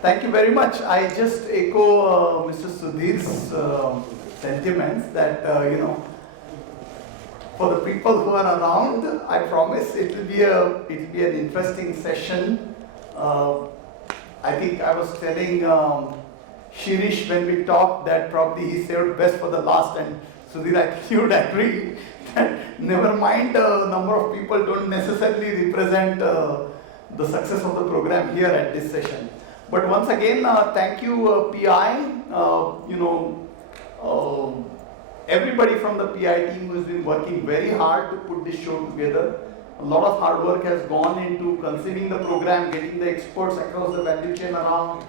Thank you very much. I just echo Mr. Sudhir's sentiments that, for the people who are around, I promise it will be an interesting session. I think I was telling Shirish when we talked that probably he saved best for the last, and Sudhir, I think you would agree that never mind number of people don't necessarily represent the success of the program here at this session. But once again, thank you, PI. Everybody from the PI team who has been working very hard to put this show together. A lot of hard work has gone into conceiving the program, getting the experts across the value chain around,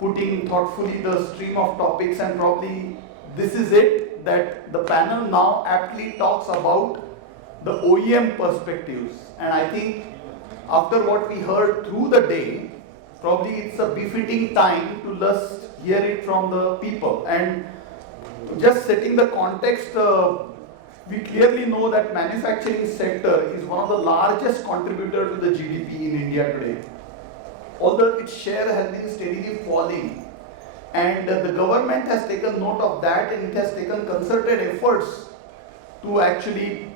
putting thoughtfully the stream of topics, and probably this is it, that the panel now aptly talks about the OEM perspectives. And I think after what we heard through the day, probably it's a befitting time to just hear it from the people. And just setting the context, we clearly know that manufacturing sector is one of the largest contributors to the GDP in India today. Although its share has been steadily falling, and the government has taken note of that, and it has taken concerted efforts to actually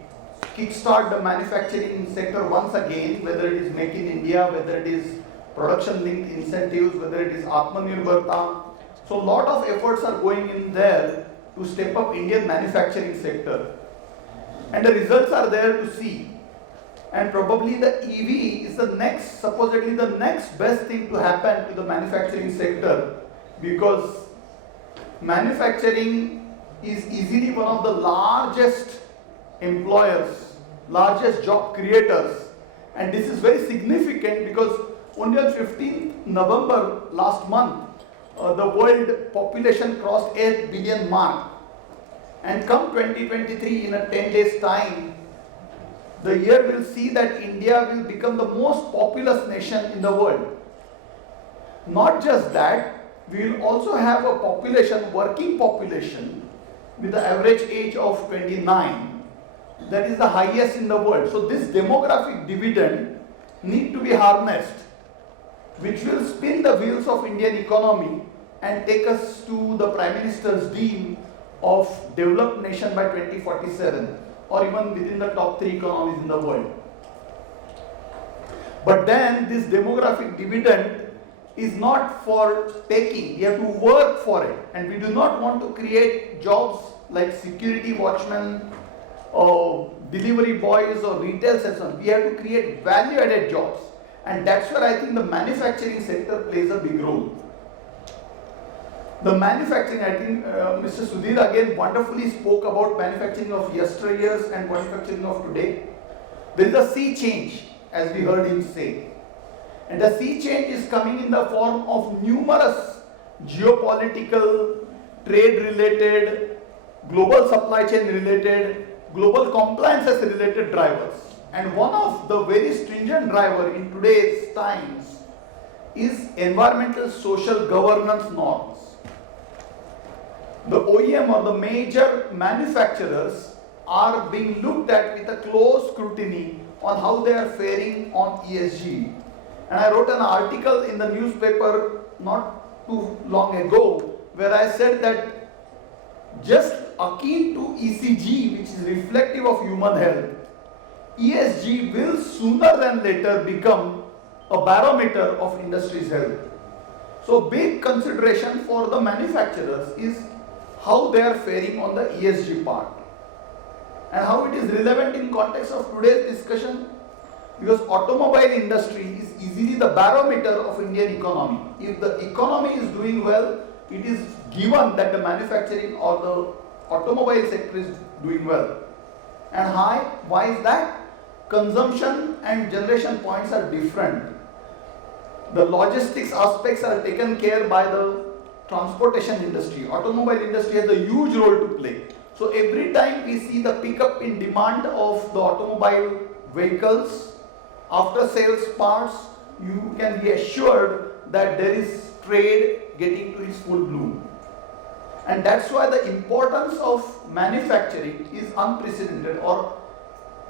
kickstart the manufacturing sector once again, whether it is Make in India, whether it is production-linked incentives, whether it is Atmanirbharta. So a lot of efforts are going in there to step up Indian manufacturing sector. And the results are there to see. And probably the EV is supposedly the next best thing to happen to the manufacturing sector, because manufacturing is easily one of the largest employers, largest job creators. And this is very significant because only on 15th November last month, the world population crossed 8 billion mark. And come 2023, in a 10 days time, the year will see that India will become the most populous nation in the world. Not just that, we will also have a population, working population, with the average age of 29. That is the highest in the world. So this demographic dividend need to be harnessed, which will spin the wheels of Indian economy and take us to the Prime Minister's dream of developed nation by 2047, or even within the top 3 economies in the world. But then this demographic dividend is not for taking. We have to work for it, and we do not want to create jobs like security watchmen or delivery boys or retail sessions. We have to create value-added jobs, and that's where I think the manufacturing sector plays a big role. The manufacturing, I think Mr. Sudhir again wonderfully spoke about manufacturing of yesteryears and manufacturing of today. There is a sea change, as we heard him say. And the sea change is coming in the form of numerous geopolitical, trade-related, global supply chain related, global compliances related drivers. And one of the very stringent driver in today's times is environmental social governance norms. The OEM or the major manufacturers are being looked at with a close scrutiny on how they are faring on ESG. And I wrote an article in the newspaper not too long ago where I said that just akin to ECG, which is reflective of human health, ESG will sooner than later become a barometer of industry's health. So big consideration for the manufacturers is how they are faring on the ESG part, and how it is relevant in context of today's discussion, because automobile industry is easily the barometer of Indian economy. If the economy is doing well, it is given that the manufacturing or the automobile sector is doing well. And why is that? Consumption and generation points are different. The logistics aspects are taken care by the transportation industry. Automobile industry has a huge role to play. So every time we see the pickup in demand of the automobile vehicles, after sales parts, you can be assured that there is trade getting to its full bloom. And that's why the importance of manufacturing is unprecedented, or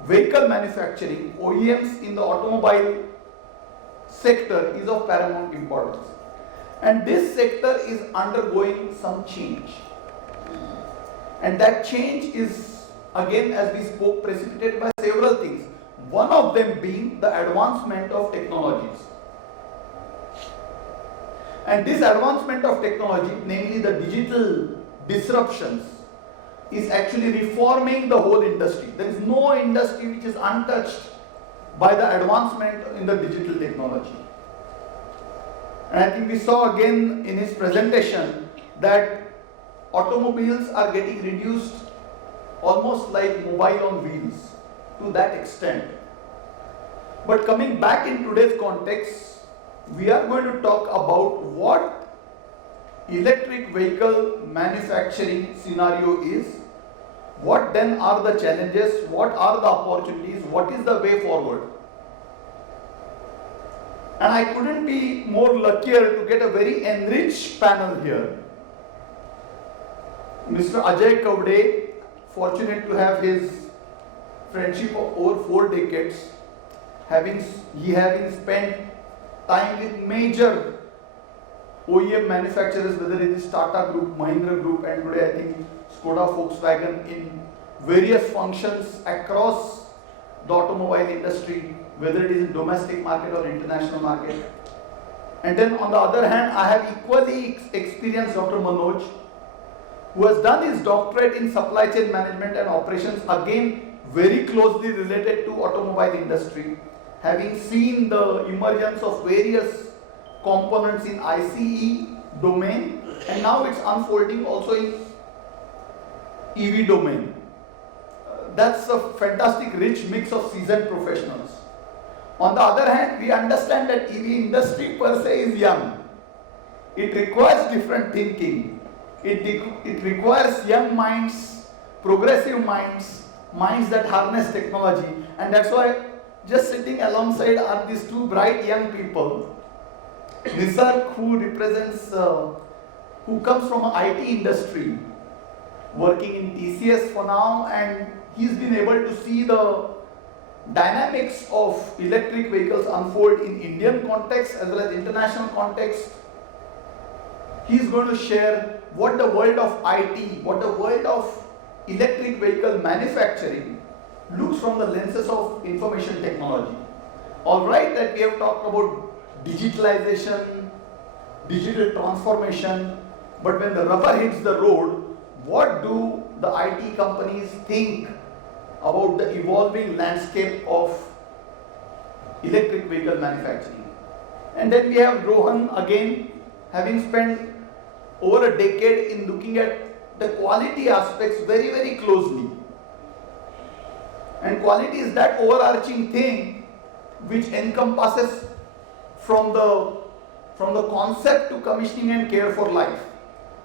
vehicle manufacturing, OEMs in the automobile sector is of paramount importance. And this sector is undergoing some change. And that change is, again, as we spoke, precipitated by several things. One of them being the advancement of technologies. And this advancement of technology, namely the digital disruptions, is actually reforming the whole industry. There is no industry which is untouched by the advancement in the digital technology. And I think we saw again in his presentation that automobiles are getting reduced almost like mobile on wheels to that extent. But coming back in today's context, we are going to talk about what electric vehicle manufacturing scenario is, what then are the challenges, what are the opportunities, what is the way forward. And I couldn't be more luckier to get a very enriched panel here. Mr. Ajay Kavde, fortunate to have his friendship of over 4 decades, having spent time with major OEM manufacturers, whether it is Tata Group, Mahindra Group, and today I think Skoda, Volkswagen, in various functions across the automobile industry, whether it is in domestic market or international market. And then on the other hand, I have equally experienced Dr. Manoj, who has done his doctorate in supply chain management and operations, again very closely related to automobile industry, having seen the emergence of various components in ICE domain, and now it's unfolding also in EV domain. That's a fantastic rich mix of seasoned professionals. On the other hand, we understand that EV industry per se is young. It requires different thinking. It requires young minds, progressive minds, minds that harness technology, and that's why just sitting alongside are these 2 bright young people. Nisarg, who represents, who comes from an IT industry, working in TCS for now, and he's been able to see the dynamics of electric vehicles unfold in Indian context as well as international context. He's going to share what the world of IT, what the world of electric vehicle manufacturing looks from the lenses of information technology. All right, that we have talked about digitalization, digital transformation, but when the rubber hits the road, what do the IT companies think about the evolving landscape of electric vehicle manufacturing? And then we have Rohan again, having spent over a decade in looking at the quality aspects very, very closely. And quality is that overarching thing which encompasses from the concept to commissioning and care for life.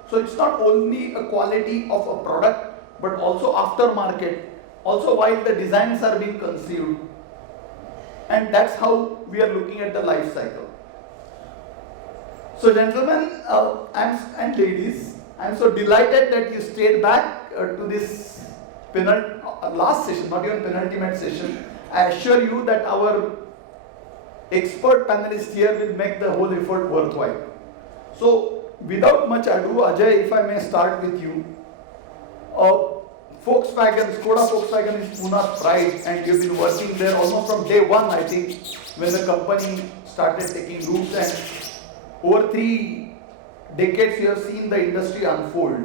So it's not only a quality of a product, but also aftermarket, also while the designs are being conceived. And that's how we are looking at the life cycle. So gentlemen and ladies, I'm so delighted that you stayed back to this last session, not even penultimate session. I assure you that our expert panelists here will make the whole effort worthwhile. So without much ado, Ajay, if I may start with you. Skoda Volkswagen is Pune's pride, and you've been working there almost from day one, I think, when the company started taking roots, and over 3 decades you have seen the industry unfold.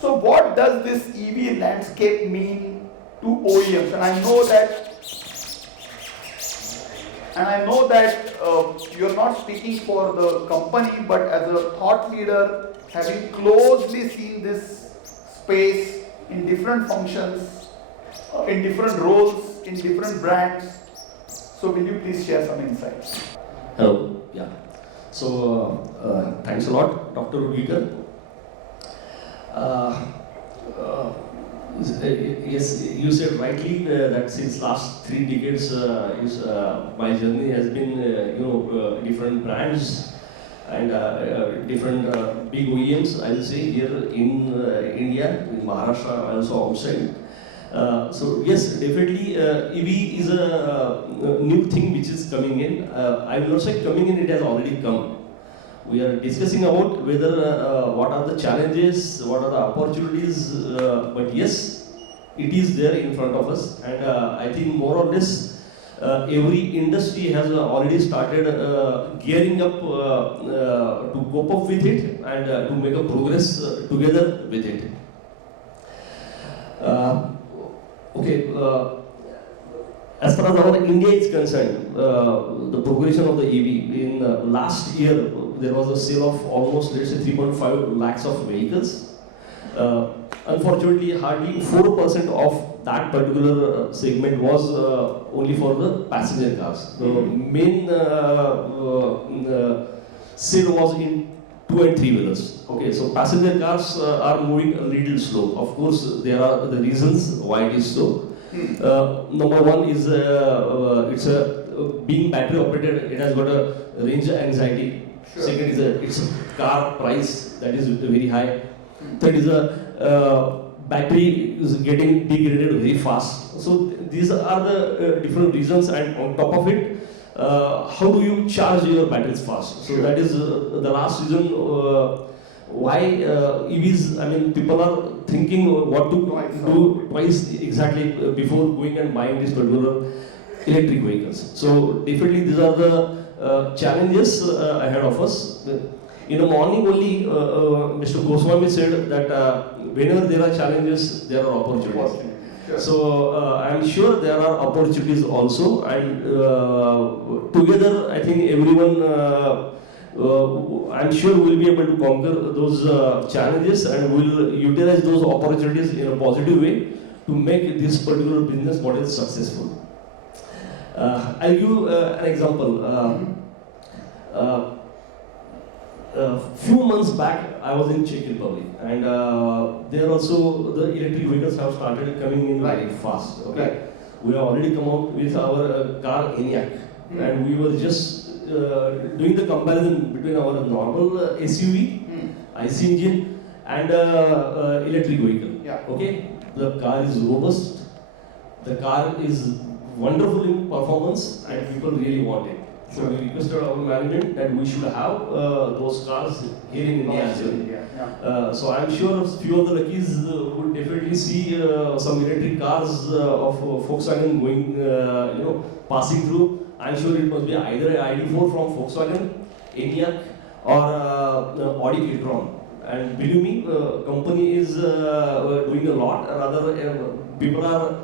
So what does this EV landscape mean to OEMs? And I know that you're not speaking for the company, but as a thought leader, having closely seen this space in different functions, in different roles, in different brands. So will you please share some insights? Hello, yeah. So thanks a lot, Dr. Utgikar. Yes, you said rightly that since last 3 decades, my journey has been, different brands and different big OEMs, I will say, here in India, in Maharashtra, also outside. So yes, definitely EV is a new thing which is coming in. I will not say coming in; it has already come. We are discussing about whether what are the challenges, what are the opportunities. But yes, it is there in front of us, and I think more or less every industry has already started gearing up to cope up with it and to make a progress together with it. Okay, as far as our India is concerned, the progression of the EV in last year there was a sale of almost, let's say, 3.5 lakhs of vehicles. Unfortunately, hardly 4% of that particular segment was only for the passenger cars. The main sale was in 2 and 3 wheelers. Okay, so passenger cars are moving a little slow. Of course, there are the reasons why it is so. Number one is it's being battery operated. It has got a range anxiety. Sure. Second is it's a car price that is very high. Third is battery is getting degraded very fast. So these are the different reasons, and on top of it, how do you charge your batteries fast? So that is the last reason why EVs. I mean, people are thinking what to do twice exactly before going and buying these particular electric vehicles. So definitely these are the challenges ahead of us. In the morning only, Mr. Goswami said that whenever there are challenges, there are opportunities. Sure. So I am sure there are opportunities also, and together I think everyone, I am sure will be able to conquer those challenges and will utilize those opportunities in a positive way to make this particular business model successful. I'll give an example. Few months back, I was in Czech Republic, and there also the electric vehicles have started coming in very fast. Okay, right. We have already come out with our car ENIAC, and we were just doing the comparison between our normal SUV, IC engine, and electric vehicle. Yeah. Okay, the car is robust, the car is wonderful in performance, and people really want it. So we requested our management that we should have those cars here in India as well. So I'm sure a few of the luckies would definitely see some electric cars of Volkswagen going, passing through. I'm sure it must be either an ID4 from Volkswagen, ENIAC, or Audi e-tron. And believe me, company is doing a lot. Rather, people are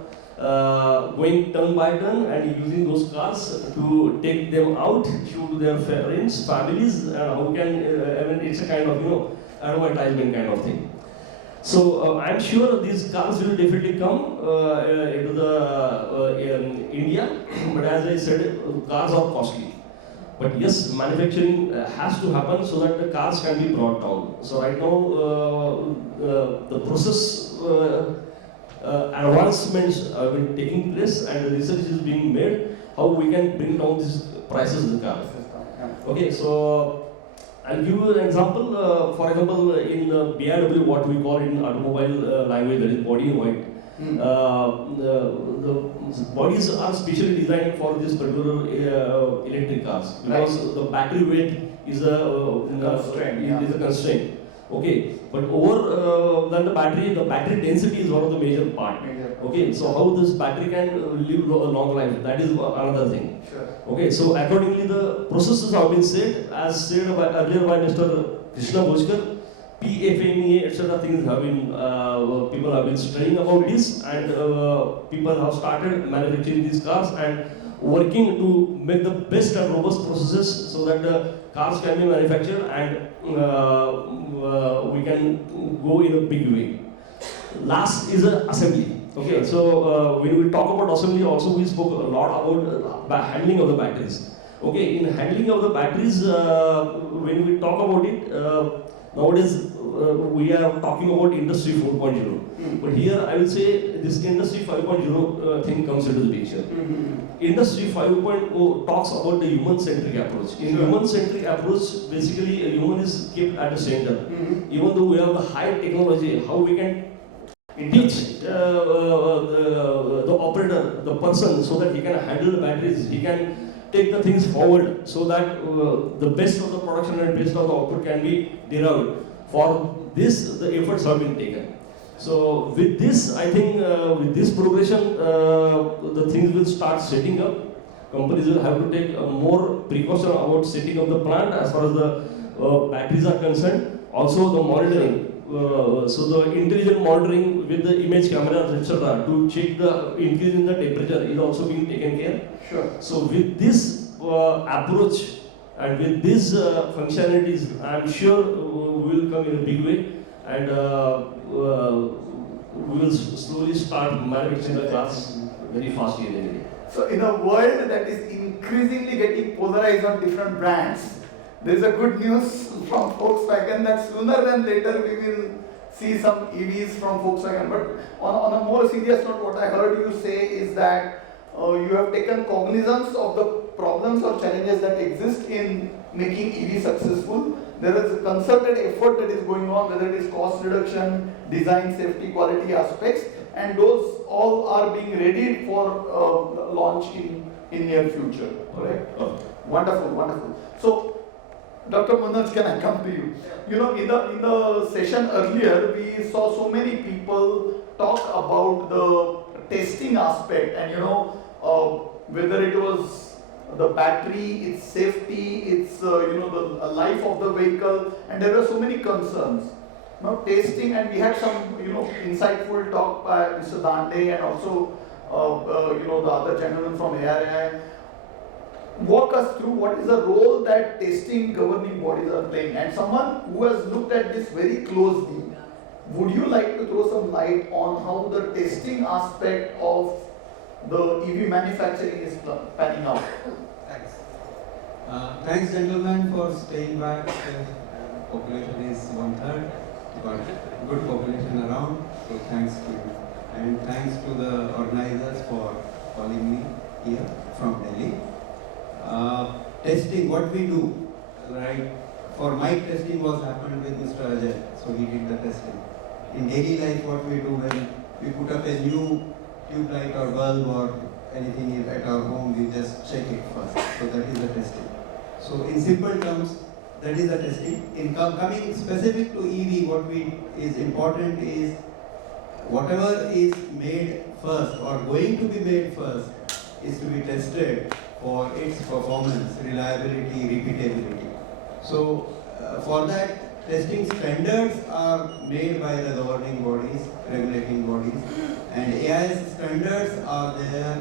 going turn by turn and using those cars to take them out, show to their friends, families, and how can, I mean, it's a kind of, advertisement kind of thing. So I'm sure these cars will definitely come into the India, but as I said, cars are costly. But yes, manufacturing has to happen so that the cars can be brought down. So right now, the process advancements have been taking place and the research is being made how we can bring down these prices in the car. Okay, so I'll give you an example. For example, in BIW, what we call in automobile language, that is body in white. The bodies are specially designed for this particular electric cars because the battery weight is a constraint. Okay, but over than the battery density is one of the major part. Okay, so how this battery can live a long life, that is another thing. Sure. Okay, so accordingly the processes have been said, as said earlier by Mr. Krishna Bojkar, PFMEA, etc. things have been, people have been studying about this, and people have started manufacturing these cars and working to make the best and robust processes so that the cars can be manufactured and we can go in a big way. Last is assembly. Okay, so when we talk about assembly, also we spoke a lot about handling of the batteries. Okay, in handling of the batteries, when we talk about it, nowadays we are talking about industry 4.0. But here I will say this industry 5.0 thing comes into the picture. Industry 5.0 talks about the human-centric approach. In human-centric approach, basically a human is kept at the center. Even though we have the high technology, how we can teach the operator, the person, so that he can handle the batteries, he can take the things forward, so that the best of the production and best of the output can be derived. For this, the efforts have been taken. So with this, I think with this progression, the things will start setting up. Companies will have to take more precaution about setting up the plant as far as the batteries are concerned. Also the monitoring. So the intelligent monitoring with the image cameras, etc., to check the increase in the temperature is also being taken care. Sure. So with this approach and with these functionalities, I am sure we will come in a big way, and we will slowly start manufacturing the cars very fast here. So in a world that is increasingly getting polarized on different brands, there is a good news from Volkswagen that sooner than later we will see some EVs from Volkswagen. But on a more serious note, what I heard you say is that you have taken cognizance of the problems or challenges that exist in making EV successful. There is a concerted effort that is going on, whether it is cost reduction, design, safety, quality aspects, and those all are being readied for launch in near future. Correct? Wonderful, wonderful. So, Dr. Manoj, can I come to you? You know, in the session earlier, we saw so many people talk about the testing aspect, and whether it was the battery, its safety, its the life of the vehicle, and there were so many concerns. Now testing, and we had some insightful talk by Mr. Dande and also the other gentleman from ARI. Walk us through what is the role that testing governing bodies are playing, and someone who has looked at this very closely, would you like to throw some light on how the testing aspect of the EV manufacturing is panning out? Thanks. Thanks, gentlemen, for staying back. Population is 1/3, but good population around. So thanks to you, and thanks to the organizers for calling me here from Delhi. Testing, what we do, right? For mic testing was happened with Mr. Ajay, so he did the testing. In daily life, what we do when we put up a new tube light or bulb or anything at our home, we just check it first. So that is the testing. So in simple terms, that is the testing. In coming specific to EV, what is important is whatever is made first or going to be made first is to be tested for its performance, reliability, repeatability. So for that, testing standards are made by the governing bodies, regulating bodies, and AIS standards are there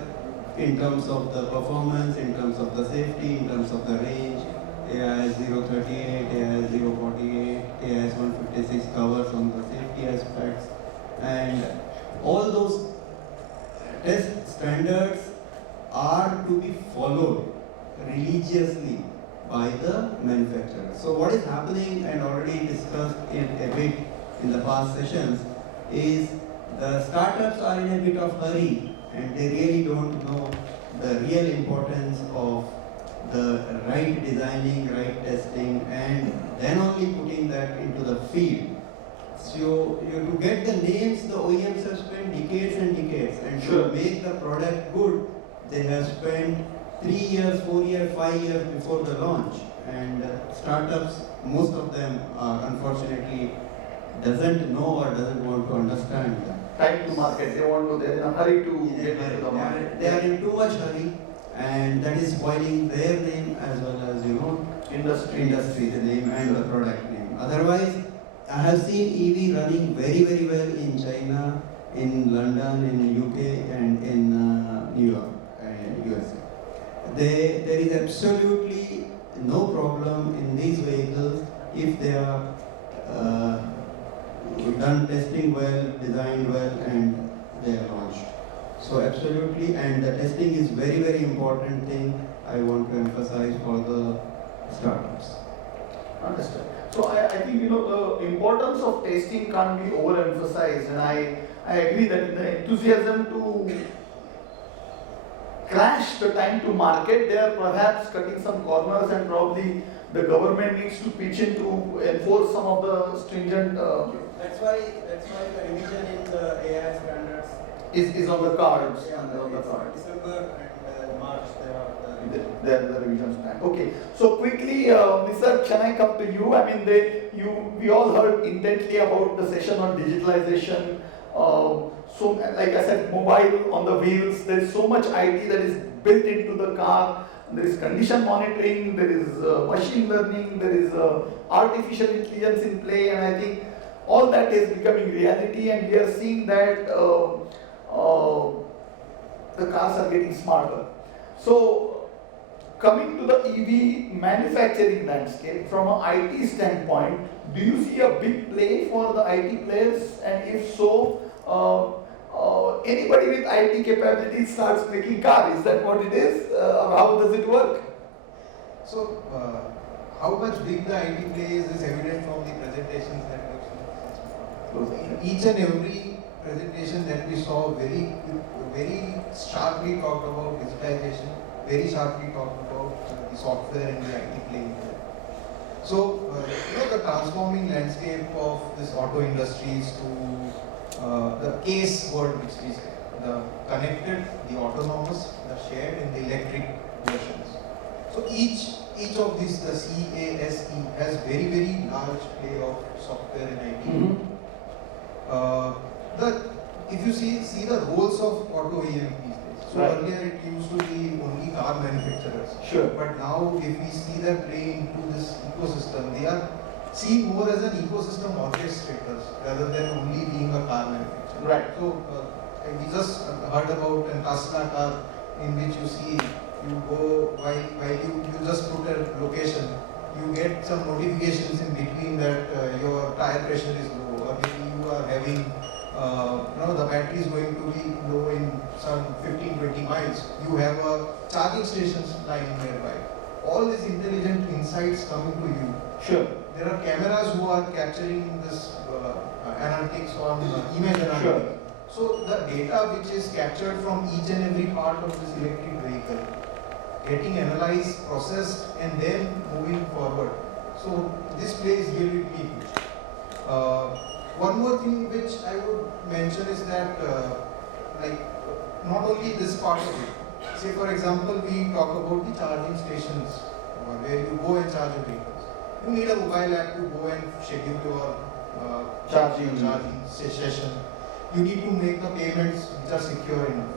in terms of the performance, in terms of the safety, in terms of the range. AIS 038, AIS 048, AIS 156 covers on the safety aspects, and all those test standards are to be followed religiously by the manufacturer. So what is happening, and already discussed in a bit in the past sessions, is the startups are in a bit of hurry and they really don't know the real importance of the right designing, right testing, and then only putting that into the field. So to get the names, the OEMs have spent decades and decades, and to make the product good, they have spent 3 years, 4 years, 5 years before the launch. And startups, most of them are unfortunately doesn't know or doesn't want to understand that. Time to market, they're in a hurry to get into the market. They are in too much hurry, and that is spoiling their name as well as industry, the name and the product name. Otherwise, I have seen EV running very, very well in China, in London, in UK, and in New York, USA. There is absolutely no problem in these vehicles if they are done testing well, designed well, and they are launched. So absolutely, and the testing is very, very important thing I want to emphasize for the startups. Understood. So I think the importance of testing can't be overemphasized, and I agree that the enthusiasm to crash the time to market. They are perhaps cutting some corners, and probably the government needs to pitch in to enforce some of the stringent That's why the revision in the AI standards is on the cards. yeah, On the cards. December and March They are the revisions plan. Okay. So quickly, Mr. Can I come to you? I mean, we all heard intently about the session on digitalization. So, like I said, mobile on the wheels. There is so much IT that is built into the car. There is condition monitoring. There is machine learning. There is artificial intelligence in play, and I think all that is becoming reality. And we are seeing that the cars are getting smarter. So, coming to the EV manufacturing landscape from an IT standpoint, do you see a big play for the IT players? And if so, anybody with IT capabilities starts making car. Is that what it is? Or how does it work? So, how much big the IT play is evident from the presentations that we have seen. In each and every presentation that we saw, very sharply talked about digitization, very sharply talked about the software and the IT play. So, the transforming landscape of this auto industries to the case word which we say, the connected, the autonomous, the shared and the electric versions. So each of these, the CASE has very large play of software and IT. Mm-hmm. If you see the roles of auto OEM these days. So right. Earlier it used to be only car manufacturers. Sure. But now if we see them play into this ecosystem, they are seen more as an ecosystem orchestrators rather than only being a car manufacturer. Right. So we just heard about a Tesla car in which you see you go while you just put a location, you get some notifications in between that your tire pressure is low, or maybe you are having the battery is going to be low in some 15-20 miles. You have a charging stations lying nearby. All these intelligent insights coming to you. Sure. There are cameras who are capturing this analytics on image analytics. Sure. So the data which is captured from each and every part of this electric vehicle, getting analyzed, processed, and then moving forward. So this plays really huge. One more thing which I would mention is that, not only this part of it. Say for example, we talk about the charging stations, where you go and charge your vehicles. You need a mobile app to go and schedule your charging session. You need to make the payments which are secure enough.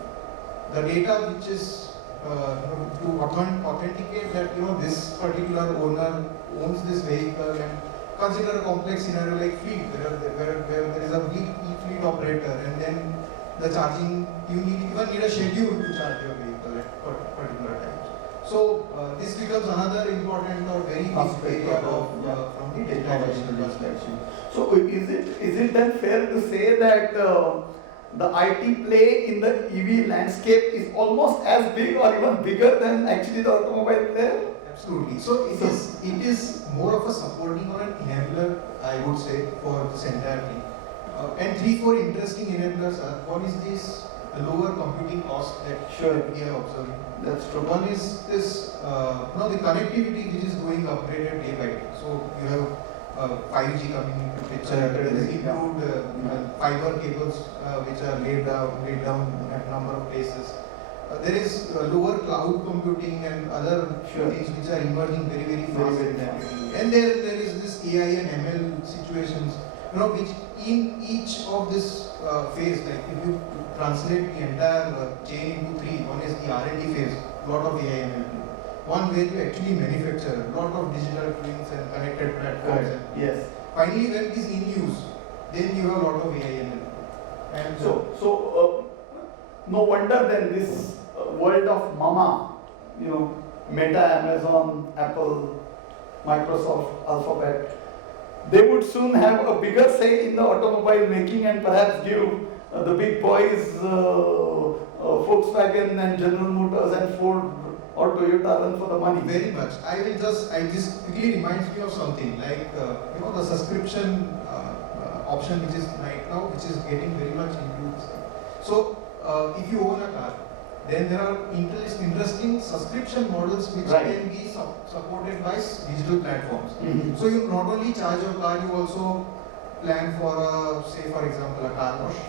The data which is to authenticate that this particular owner owns this vehicle, and consider a complex scenario like fleet where there is a fleet operator, and then the charging, you even need a schedule to charge your vehicle at particular times. So this becomes another important or very big area from the digitalization perspective. So is it then fair to say that the IT play in the EV landscape is almost as big or even bigger than actually the automobile player? Absolutely. So it is more of a supporting or an enabler, I would say, for this entire thing. And 3-4 interesting enablers are, one is this lower computing cost that we are observing. That's true. One is this, the connectivity which is going upgraded day by day. So you have 5G coming into picture. There is improved fiber cables which are laid down at a number of places. There is lower cloud computing and other things which are emerging very fast. And there is this AI and ML situations, which in each of this phase, like if you translate the entire chain into 3, one is the R&D phase, lot of AI and ML. One where you actually manufacture, a lot of digital twins and connected platforms. Yes. Finally, when it is in use, then you have a lot of AI and ML. And So no wonder then this world of Mama, Meta, Amazon, Apple, Microsoft, Alphabet, they would soon have a bigger say in the automobile making and perhaps give the big boys, Volkswagen and General Motors and Ford or Toyota run for the money. Very much. This quickly reminds me of something like, the subscription which is right now, which is getting very much into. So, if you own a car, Then there are interesting subscription models which Right. can be supported by digital platforms. Mhm. So you not only charge your car, you also plan for a, say for example, a car wash,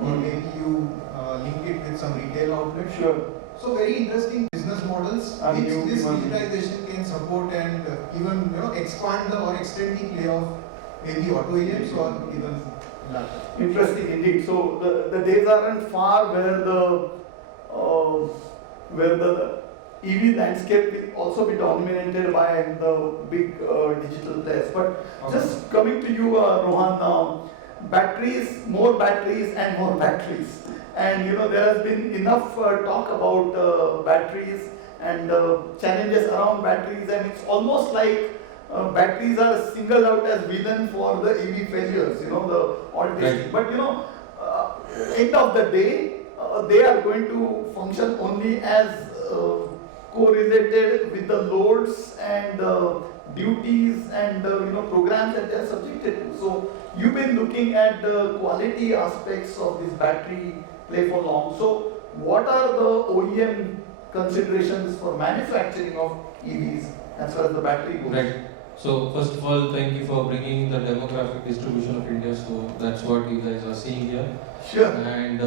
or Mhm. maybe you link it with some retail outlet. Sure. So very interesting business models And which you this even- digitization can support and even expand or extend the play of maybe auto AMs or even larger. Interesting indeed. So the days aren't far where the EV landscape will also be dominated by the big digital players. But just coming to you, Rohan, batteries, more batteries and more batteries. And there has been enough talk about batteries and challenges around batteries, and it's almost like batteries are singled out as villain for the EV failures, the all testing. Right. But end of the day, they are going to function only as correlated with the loads and duties and programs that they are subjected to. So you've been looking at the quality aspects of this battery play for long. So what are the OEM considerations for manufacturing of EVs as far as the battery goes? Right. So first of all, thank you for bringing the demographic distribution of India. So that's what you guys are seeing here. Sure. And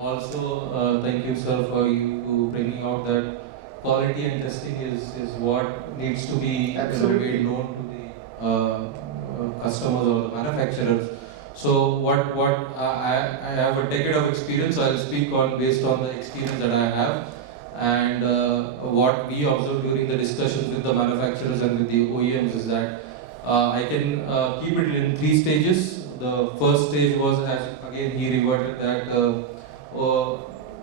also thank you, sir, for you bringing out that quality and testing is what needs to be Absolutely. made known to the customers or the manufacturers. So what I have a decade of experience. I'll speak on based on the experience that I have. And what we observe during the discussions with the manufacturers and with the OEMs is that I can keep it in 3 stages. The first stage was, as again he reverted, that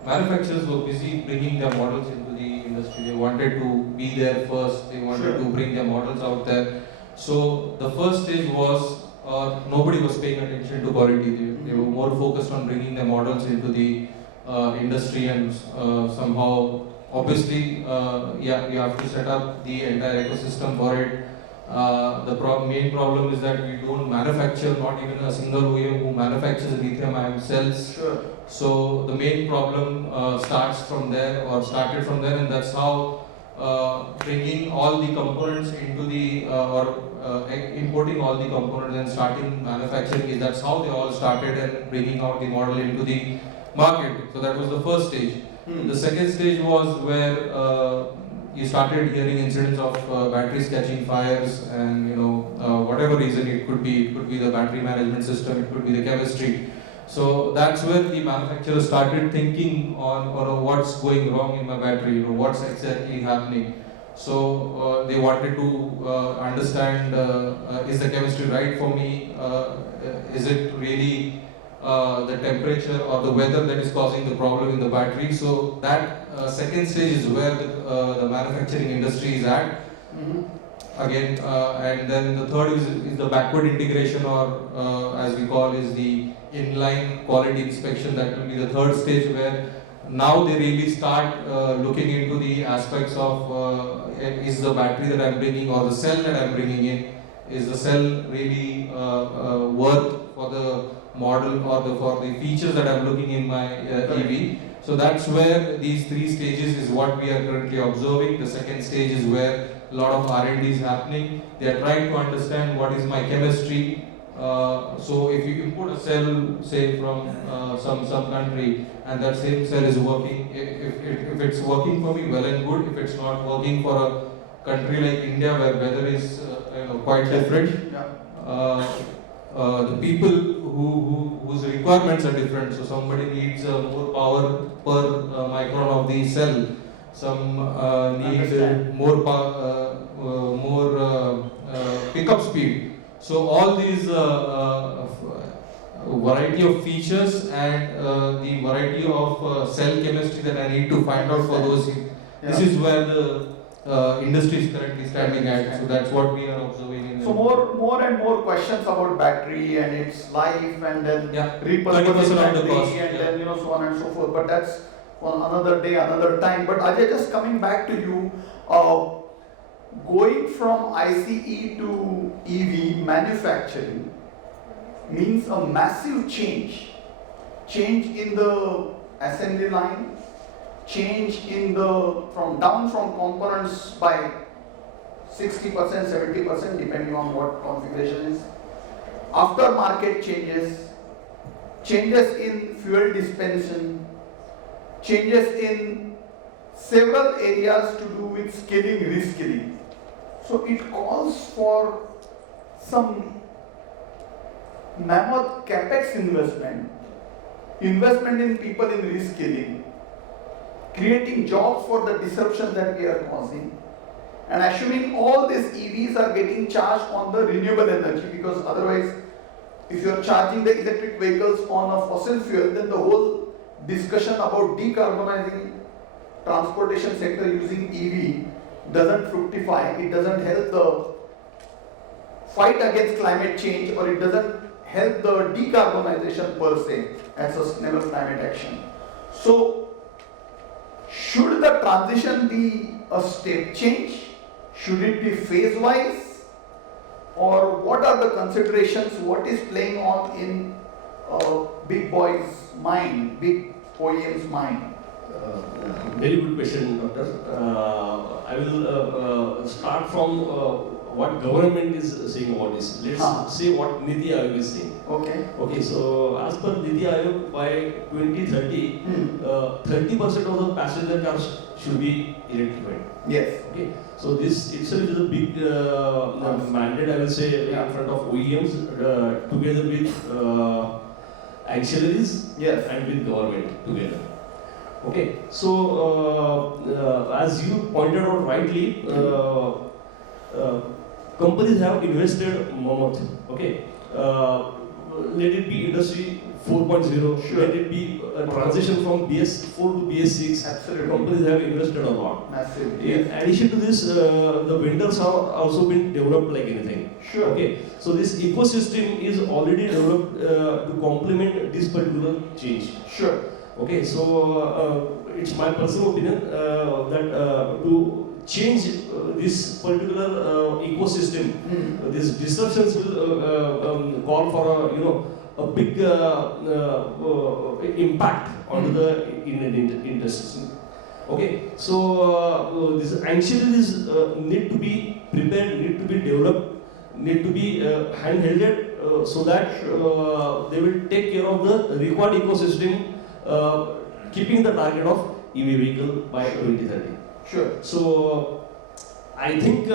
manufacturers were busy bringing their models into the industry. They wanted to be there first. They wanted to bring their models out there. So the first stage was nobody was paying attention to quality. They were more focused on bringing their models into the industry, and somehow obviously you have to set up the entire ecosystem for it. The main problem is that we don't manufacture, not even a single OEM who manufactures lithium-ion cells. Sure. So the main problem started from there, and that's how bringing all the components into the importing all the components and starting manufacturing, that's how they all started, and bringing out the model into the market. So that was the first stage. The second stage was where you started hearing incidents of batteries catching fires, and whatever reason it could be the battery management system, it could be the chemistry. So that's where the manufacturer started thinking on what's going wrong in my battery, what's exactly happening. So they wanted to understand, is the chemistry right for me? Is it really the temperature or the weather that is causing the problem in the battery? So that second stage is where the manufacturing industry is at. Again, and then the third is the backward integration, or as we call is the inline quality inspection. That will be the third stage, where now they really start looking into the aspects of is the battery that I'm bringing or the cell that I'm bringing in, is the cell really worth for the model or for the features that I'm looking in my EV. So that's where these 3 stages is what we are currently observing. The second stage is where a lot of R&D is happening. They are trying to understand what is my chemistry. So if you import a cell, say from some country, and that same cell is working, if it's working for me, well and good. If it's not working for a country like India, where weather is quite different, the people whose requirements are different. So somebody needs more power per micron of the cell. Some need more pickup speed. So all these variety of features and the variety of cell chemistry that I need to find out for those. This is where the industry is currently standing at. So that's what we are observing. So more and more questions about battery and its life, and then repurposing 30% of the battery, cost, and then so on and so forth. But that's on another day, another time. But Ajay, just coming back to you, going from ICE to EV manufacturing means a massive change in the assembly line, change in the down from components by 60%, 70% depending on what configuration is. Aftermarket changes, changes in fuel dispensation, changes in several areas to do with skilling, reskilling. So it calls for some mammoth capex investment in people in reskilling, creating jobs for the disruption that we are causing, and assuming all these EVs are getting charged on the renewable energy, because otherwise, if you are charging the electric vehicles on a fossil fuel, then the whole discussion about decarbonizing transportation sector using EV doesn't fructify. It doesn't help the fight against climate change, or it doesn't help the decarbonization per se and sustainable climate action. So, should the transition be a step change? Should it be phase wise? Or what are the considerations? What is playing on in big boys' mind, big OEM's mind? Very good question, Doctor. I will start from what government is saying about this. Let's see what Niti Aayog is saying. Okay. Okay, so as per Niti Aayog, by 2030, 30% of the passenger cars should be electrified. Yes. Okay, so this itself is a big mandate, I will say, in front of OEMs together with auxiliaries and with government together. Okay, so as you pointed out rightly, companies have invested mammoth. Okay, let it be industry 4.0, let it be a transition from BS4 to BS6. Absolutely. Companies have invested a lot. Massively. In addition to this, the vendors have also been developed like anything. Sure. Okay, so this ecosystem is already developed to complement this particular change. Sure. Okay, so it's my personal opinion that to change this particular ecosystem, these disruptions will call for a big impact on the Indian industry. Okay, so these ancillaries need to be prepared, need to be developed, need to be handheld so that they will take care of the required ecosystem, keeping the target of EV vehicle by 2030. Sure. So I think as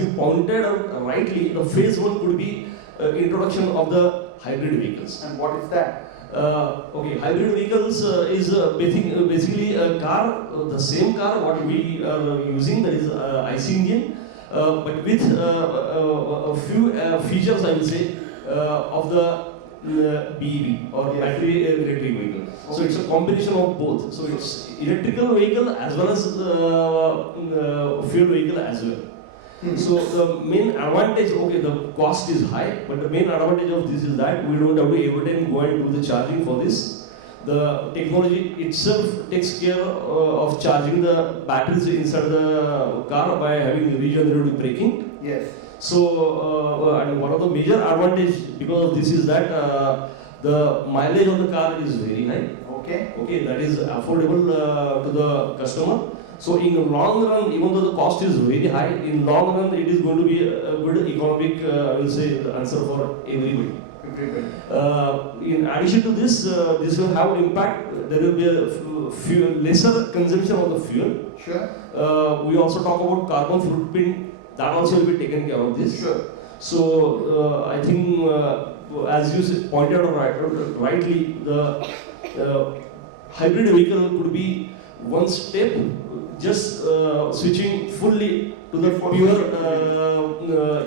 you pointed out rightly, the phase one could be introduction of the hybrid vehicles. And what is that? Okay, hybrid vehicles is basically a car, the same car what we are using, that is IC engine, but with a few features, I will say, of the BEV or battery electric vehicle. Okay. So it's a combination of both. So it's electrical vehicle as well as fuel vehicle as well. So the main advantage, okay, the cost is high, but the main advantage of this is that we don't have to every time go and do the charging for this. The technology itself takes care of charging the batteries inside the car by having regenerative braking. Yes. So, and one of the major advantage because of this is that the mileage of the car is very high. Okay. Okay, that is affordable to the customer. So in the long run, even though the cost is very high, in long run it is going to be a good economic, I will say, answer for everybody. In addition to this, this will have impact. There will be a lesser consumption of the fuel. Sure. We also talk about carbon footprint. That also will be taken care of this. Sure. So I think, as you pointed out rightly, the hybrid vehicle could be one step, just switching fully to the pure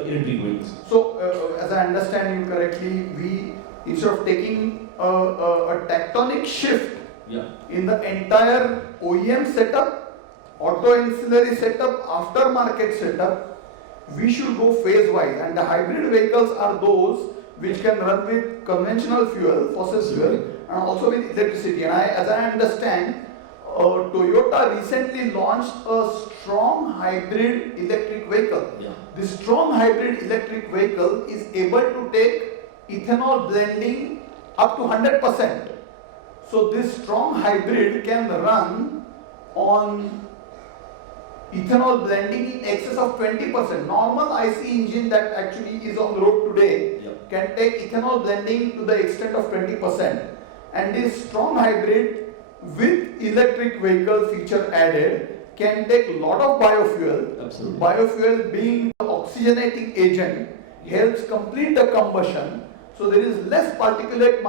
electric vehicles. So, as I understand you correctly, we instead of taking a tectonic shift in the entire OEM setup, auto ancillary setup, aftermarket setup, we should go phase wise, and the hybrid vehicles are those which can run with conventional fuel, fossil fuel, and also with electricity. And as I understand, Toyota recently launched a strong hybrid electric vehicle. This strong hybrid electric vehicle is able to take ethanol blending up to 100%. So this strong hybrid can run on ethanol blending in excess of 20%. Normal IC engine that actually is on the road today Yep. can take ethanol blending to the extent of 20%. And this strong hybrid with electric vehicle feature added can take a lot of biofuel. Absolutely. Biofuel being the oxygenating agent helps complete the combustion. So there is less particulate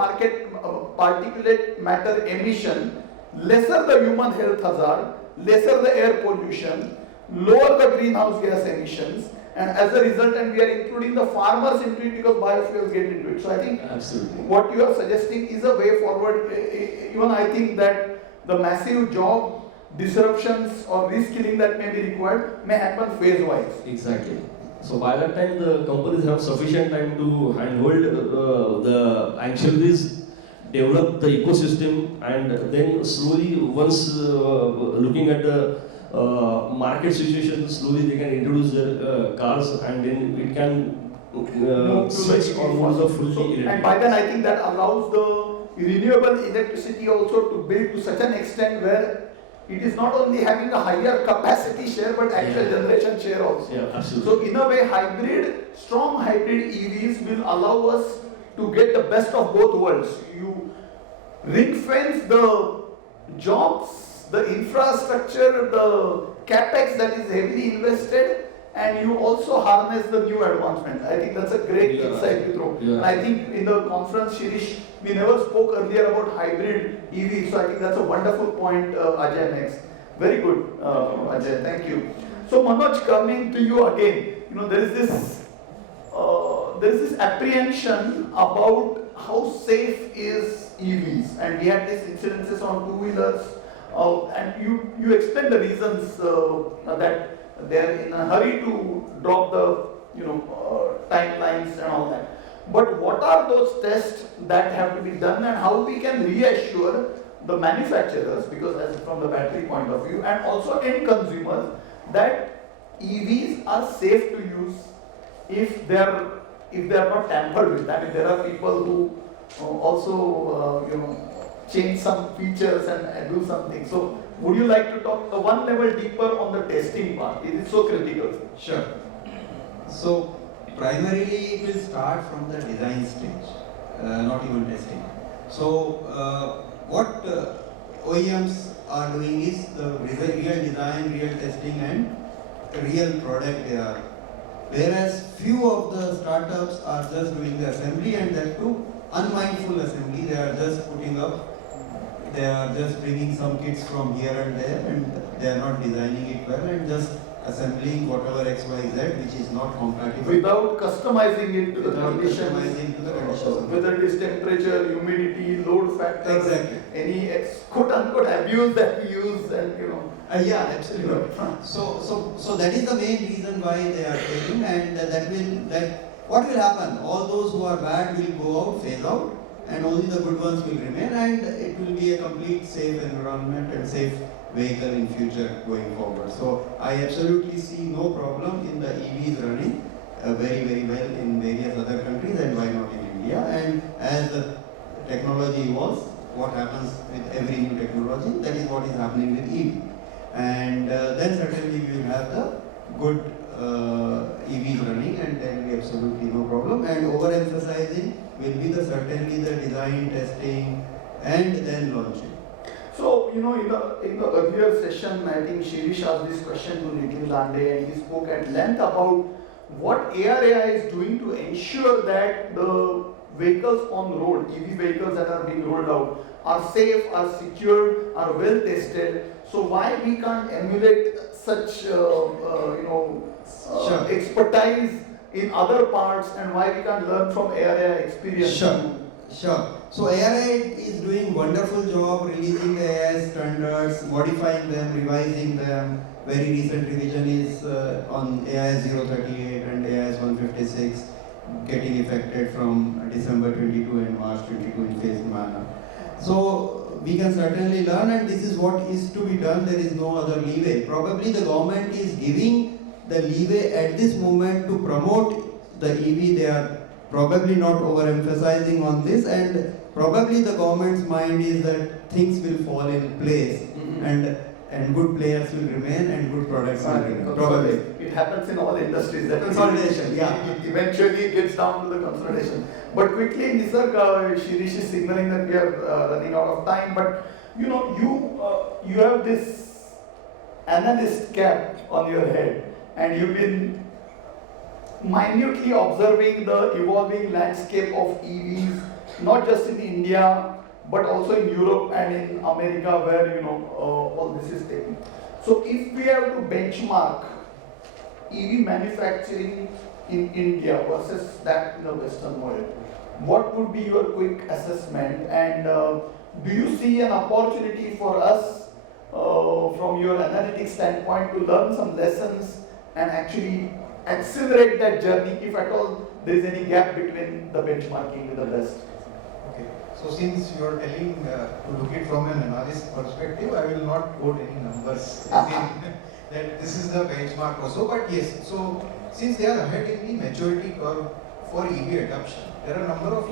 matter emission, lesser the human health hazard, lesser the air pollution, lower the greenhouse gas emissions, and as a result, and we are including the farmers into it because biofuels get into it. So I think Absolutely. what you are suggesting is a way forward. Even I think that the massive job disruptions or reskilling that may be required may happen phase wise. Exactly. So by that time, the companies have sufficient time to handhold the anxieties, develop the ecosystem, and then slowly, once looking at the market situation, slowly they can introduce their cars, and then it can switch on the fully electric. And by then I think that allows the renewable electricity also to build to such an extent where it is not only having a higher capacity share but actual generation share also. Yeah, absolutely. So in a way strong hybrid EVs will allow us to get the best of both worlds. You ring fence the jobs, the infrastructure, the capex that is heavily invested, and you also harness the new advancement. I think that's a great Yeah. insight you throw. Yeah. And I think in the conference, Shirish, we never spoke earlier about hybrid EV, so I think that's a wonderful point Ajay makes. Very good, Ajay, thank you. So Manoj, coming to you again, there is this apprehension about how safe is EVs, and we had these incidences on two-wheelers, and you explained the reasons that they are in a hurry to drop the timelines and all that. But what are those tests that have to be done, and how we can reassure the manufacturers, because as from the battery point of view, and also end consumers, that EVs are safe to use if they are not tampered with. I mean, there are people who also change some features and do something. So would you like to talk one level deeper on the testing part? It is so critical. Sure. So primarily it will start from the design stage, not even testing. So what OEMs are doing is the real design, real testing, and real product they are. Whereas few of the startups are just doing the assembly, and that too unmindful assembly. They are just putting up, they are just bringing some kits from here and there, and they are not designing it well, and just assembling whatever XYZ which is not compatible. Without customizing it to the Without conditions, customizing to the conditions. whether it is temperature, humidity, load factor, Exactly. any quote-unquote abuse that we use, and Yeah, absolutely. So that is the main reason why they are taking, and what will happen? All those who are bad will go out, phase out, and only the good ones will remain, and it will be a complete safe environment and safe vehicle in future going forward. So I absolutely see no problem in the EVs running very, very well in various other countries, and why not in India. And as the technology evolves, what happens with every new technology, that is what is happening with EV. And then certainly we will have the good EVs running, and there will be absolutely no problem. And overemphasizing will be certainly the design, testing, and then launching. So, in the earlier session, I think Shirish asked this question to Nitin Lande, and he spoke at length about what ARAI is doing to ensure that the vehicles on the road, EV vehicles that are being rolled out, are safe, are secured, are well tested. So why we can't emulate such, Sure. expertise in other parts, and why we can't learn from ARAI experience? Sure. So ARI is doing wonderful job releasing the AIS standards, modifying them, revising them. Very recent revision is on AIS 038 and AIS 156 getting effected from December 22 and March 22 in phased manner. So we can certainly learn, and this is what is to be done. There is no other leeway. Probably the government is giving the leeway at this moment to promote the EV. They are probably not overemphasizing on this, and probably the government's mind is that things will fall in place and good players will remain and good products will remain. Probably. It happens in all industries. That Consolidation, yeah. Eventually it gets down to the consolidation. But quickly, Nisarg, Shirish is signaling that we are running out of time. But you know, you have this analyst cap on your head, and you've been minutely observing the evolving landscape of EVs, not just in India, but also in Europe and in America, where all this is taking. So if we have to benchmark EV manufacturing in India versus that in the Western world, what would be your quick assessment? And do you see an opportunity for us from your analytics standpoint to learn some lessons and actually accelerate that journey, if at all there is any gap between the benchmarking with the best? Okay. So since you are telling to look it from an analyst perspective, I will not quote any numbers that this is the benchmark also. But yes, so since they are ahead in the maturity curve for EV adoption, there are a number of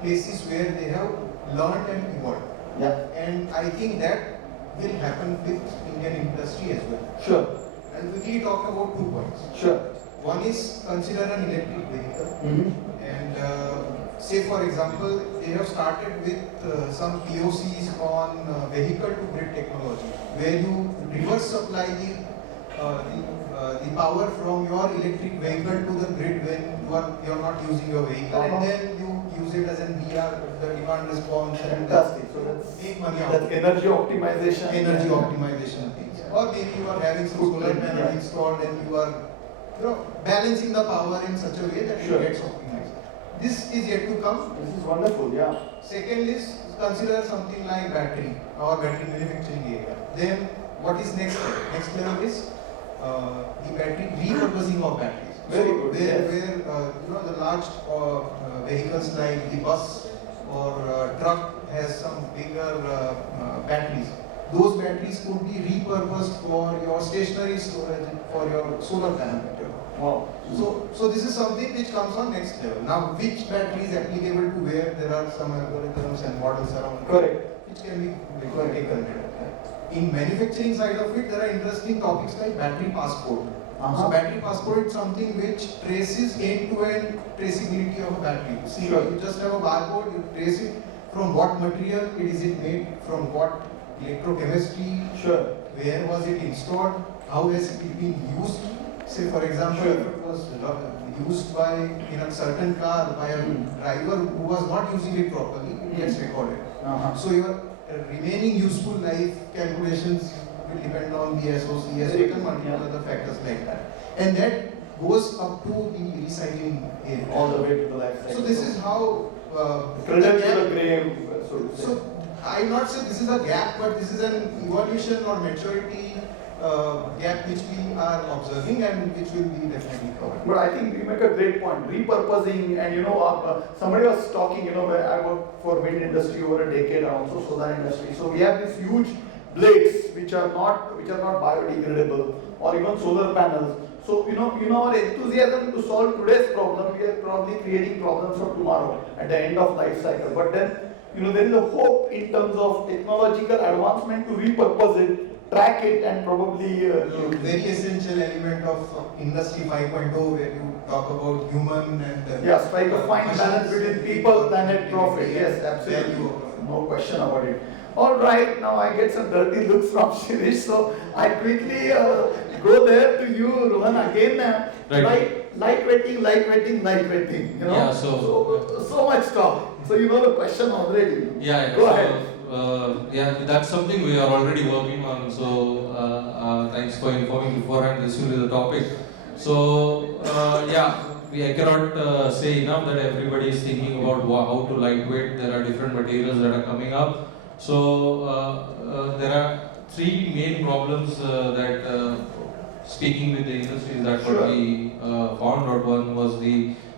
places where they have learned and evolved. Yeah. And I think that will happen with Indian industry as well. Sure. I'll quickly talk about 2 points. Sure. One is consider an electric vehicle. And say for example, they have started with some POCs on vehicle to grid technology, where you reverse supply the power from your electric vehicle to the grid when you are not using your vehicle, and then you use it as an VR, the demand response, and Fantastic. So that's make money out. that's energy optimization. Energy optimization things. Or maybe you are having some solar panel installed and you are balancing the power in such a way that Sure. it gets optimized. This is yet to come. This is wonderful, yeah. Second is consider something like battery or battery manufacturing area. Then what is next level? Next level is the battery repurposing of batteries. Very good, Where the large vehicles like the bus or truck has some bigger batteries. Those batteries could be repurposed for your stationary storage, for your solar panel. Wow. So this is something which comes on next level. Now, which battery is applicable to where? There are some algorithms and models around. Correct. Which can be taken. In manufacturing side of it, there are interesting topics like battery passport. So battery passport is something which traces end-to-end traceability of a battery. See, Sure. you just have a barcode, you trace it from what material is it made, from what electrochemistry, Sure. where was it installed, how has it been used. Say for example, Sure. if it was used by in a certain car by a driver who was not using it properly, it gets recorded. So your remaining useful life calculations will depend on the SOC, and multiple other factors like that. And that goes up to the recycling area. All the way to the life cycle. So this is how cradle to the grave, so to say. so I not say this is a gap, but this is an evolution or maturity gap which we are observing and which will be definitely covered. But I think you make a great point. Repurposing, and somebody was talking, where I worked for wind industry over a decade and also solar industry. So we have these huge blades which are not biodegradable, or even solar panels. So our enthusiasm to solve today's problem, we are probably creating problems for tomorrow at the end of life cycle. But then there is a hope in terms of technological advancement to repurpose it, track it, and probably Very essential element of Industry 5.0, where you talk about human and strike a fine balance between people, planet, profit. Yes, absolutely. Value. No question about it. All right, now I get some dirty looks from Shirish, so I quickly go there to you, Rohan, again. Right. Lightweighting. Yeah, so much talk. So you know the question already. Yeah. Go ahead. That's something we are already working on. So thanks for informing beforehand. This will be the topic. So I cannot say enough that everybody is thinking about how to lightweight. There are different materials that are coming up. So there are three main problems that speaking with the industries that Sure. what we found out. One was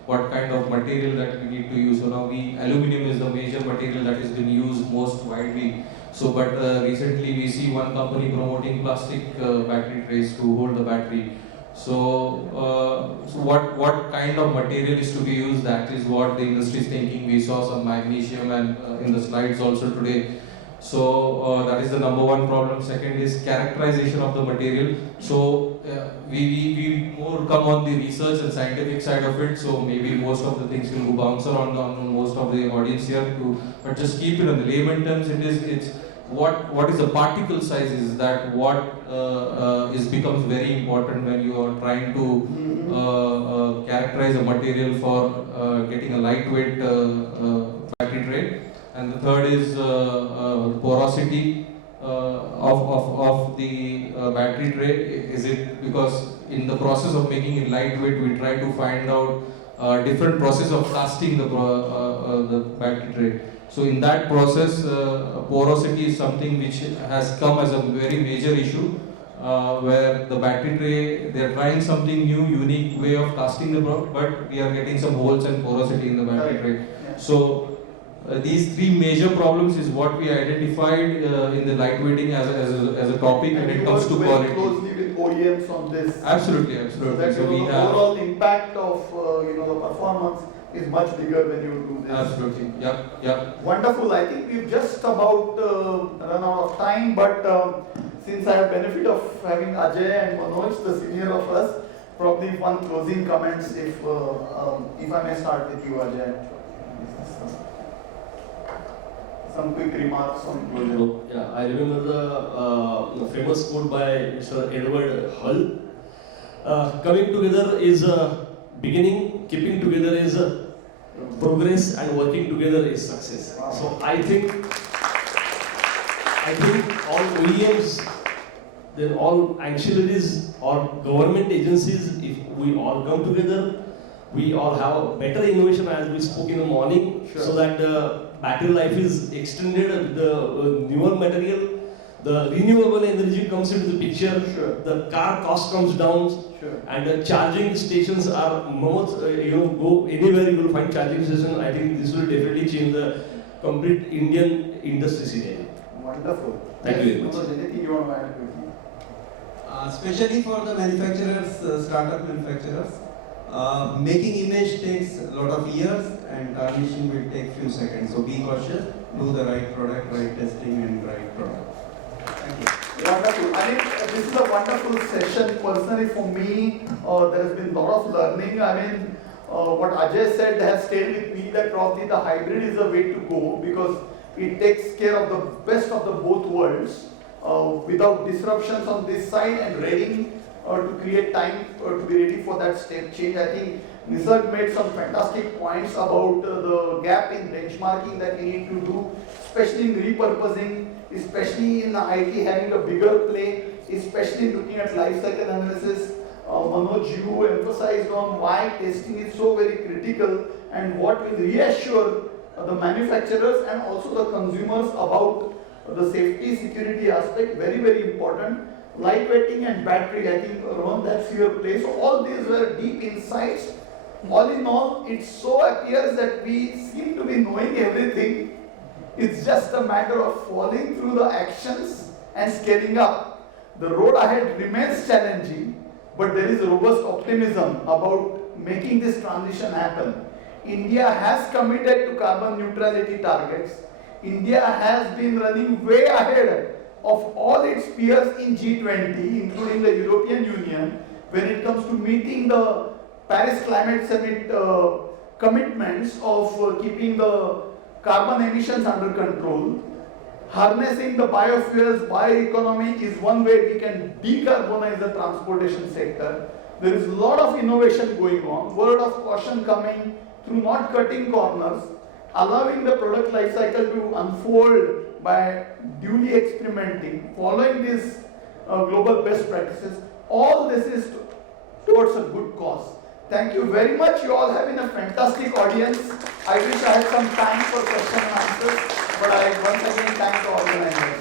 what kind of material that we need to use. So now aluminum is the major material that has been used most widely. So but recently we see one company promoting plastic battery trays to hold the battery. So what kind of material is to be used? That is what the industry is thinking. We saw some magnesium and in the slides also today. So that is the number one problem. Second is characterization of the material. So we more come on the research and scientific side of it. So maybe most of the things will bounce around on most of the audience here. But just keep it in the layman terms. It's what is the particle size is that what is becomes very important when you are trying to characterize a material for getting a lightweight battery tray. And the third is porosity of the battery tray. Is it because in the process of making it lightweight, we try to find out different process of casting the battery tray. So in that process, porosity is something which has come as a very major issue, where the battery tray, they are trying something new, unique way of casting the product, but we are getting some holes and porosity in the battery tray. Yeah. So these three major problems is what we identified in the lightweighting as a topic when it comes to very quality. closely with OEMs on this. Absolutely, So absolutely. that So the we have overall impact of the performance is much bigger when you do this. absolutely, yeah. Wonderful. I think we've just about run out of time, but since I have benefit of having Ajay and Manoj, the senior of us, probably one closing comments if I may start with you, Ajay. Some quick remarks on closure. Yeah, I remember the famous quote by Mr. Edward Hull. Coming together is a beginning, keeping together is a progress, and working together is success. Wow. So I think all OEMs, then all ancillaries or government agencies, if we all come together, we all have better innovation as we spoke in the morning, Sure. so that the battery life is extended, the newer material, the renewable energy comes into the picture, Sure. the car cost comes down, Sure. and the charging stations are more, go anywhere you will find charging station. I think this will definitely change the complete Indian industry scenario. Wonderful. Thank you very much. Manoj, anything you want to add quickly? Especially for the manufacturers, startup manufacturers, making image takes a lot of years and tarnishing will take few seconds. So be cautious, do the right product, right testing and right product. Thank you. Wonderful. I mean, this is a wonderful session. Personally, for me, there has been a lot of learning. I mean, what Ajay said has stayed with me that probably the hybrid is the way to go because it takes care of the best of the both worlds without disruptions on this side and ready to create time to be ready for that step change. I think Nisarg made some fantastic points about the gap in benchmarking that we need to do, especially in repurposing, especially in IT having a bigger play, especially looking at life cycle analysis. Manoj, you emphasized on why testing is so very critical and what will reassure the manufacturers and also the consumers about the safety security aspect, very, very important. Lightweighting and battery, I think, Rohan, that's your place. So all these were deep insights. All in all, it so appears that we seem to be knowing everything. It's just a matter of following through the actions and scaling up. The road ahead remains challenging, but there is robust optimism about making this transition happen. India has committed to carbon neutrality targets. India has been running way ahead of all its peers in G20, including the European Union, when it comes to meeting the Paris Climate Summit commitments of keeping the carbon emissions under control. Harnessing the biofuels, bioeconomy is one way we can decarbonize the transportation sector. There is a lot of innovation going on, word of caution coming through not cutting corners, allowing the product life cycle to unfold by duly experimenting, following these global best practices. All this is towards a good cause. Thank you very much. You all have been a fantastic audience. I wish I had some time for question and answers, but I once again thank the organizers.